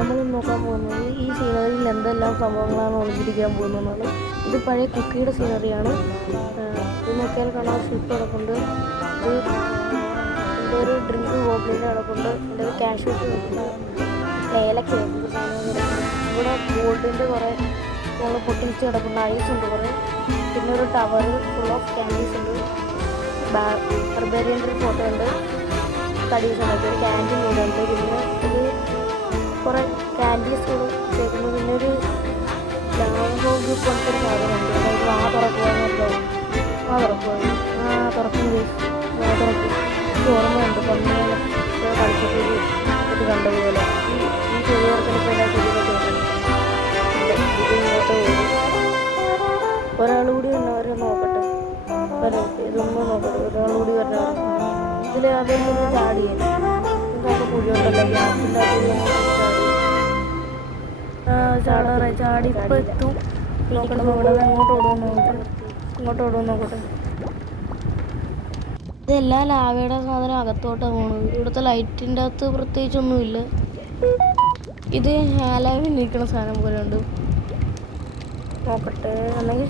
നമ്മൾ നോക്കാൻ പോകുന്നത് ഈ സീനറിയിൽ എന്തെല്ലാം സംഭവങ്ങളാണ് ഒളിഞ്ഞിരിക്കാൻ പോകുന്നതെന്നാണ്. ഇത് പഴയ കുക്കിയുടെ സീനറിയാണ്. ഇത് നോക്കിയാൽ കാണാൻ ഷിപ്പ് കിടപ്പുണ്ട്. ഇത് എൻ്റെ ഒരു ഡ്രിങ്ക് ഗോബ്ലിൻ്റെ കിടപ്പുണ്ട്. എൻ്റെ ഒരു ക്യാഷ് കിടപ്പുണ്ട്. ഏലക്ക ഇവിടെ ഗോൾഡിൻ്റെ കുറേ ഞങ്ങൾ പൊട്ടിച്ച് കിടപ്പുണ്ട്. ഐസ് ഉണ്ട് കുറേ. പിന്നെ ഒരു ടവർ ഫുൾ ഓഫ് ക്യാൻഡീസ് ഉണ്ട്. ബർബേറിയൻ്റെ ഒരു ഫോട്ടോ ഉണ്ട്. സ്റ്റഡീസ് ഉണ്ട്. ഒരു ക്യാൻറ്റീൻ ഇവിടെ ഉണ്ട്. പിന്നെ ഇത് കുറേ ക്യാൻഡീസ് ചേർക്കുന്നത്. പിന്നെ ഒരു ലാംബോഗ് പോലത്തെ ഒരു സാധനമുണ്ട്. അതായത് തുറക്കുക. തുറക്കും. ഓർമ്മയുണ്ട് പണ്ട് കളിച്ചിട്ട് ഇത് കണ്ടതുപോലെ. ഈ ചെറിയവർക്കൊക്കെ ഇത് ഇങ്ങോട്ട് പോകും. ഒരാളുകൂടി വന്നവരെ നോക്കട്ടെ. ഇതൊന്നും നോക്കട്ടെ. ഒരാളുകൂടി വന്നവർ ഇതിൽ അതൊന്നും ചാടിയേ. ഇതൊക്കെ കുഴിയുണ്ടല്ലോ ഗ്യാസിൻ്റെ ചാടി ഇപ്പം എത്തും. നോക്കട്ടെ ഇങ്ങോട്ട് ഓടുമെന്ന് നോക്കട്ടെ. ഇതെല്ലാം ലാവയുടെ സാധനം അകത്തോട്ടാണ് പോകുന്നത്. ഇവിടുത്തെ ലൈറ്റിൻ്റെ അകത്ത് പ്രത്യേകിച്ചൊന്നുമില്ല. ഇത് ഹാലാവിൽ നിൽക്കുന്ന സാധനം പോലെ ഉണ്ട്. നോക്കട്ടെ അല്ലെങ്കിൽ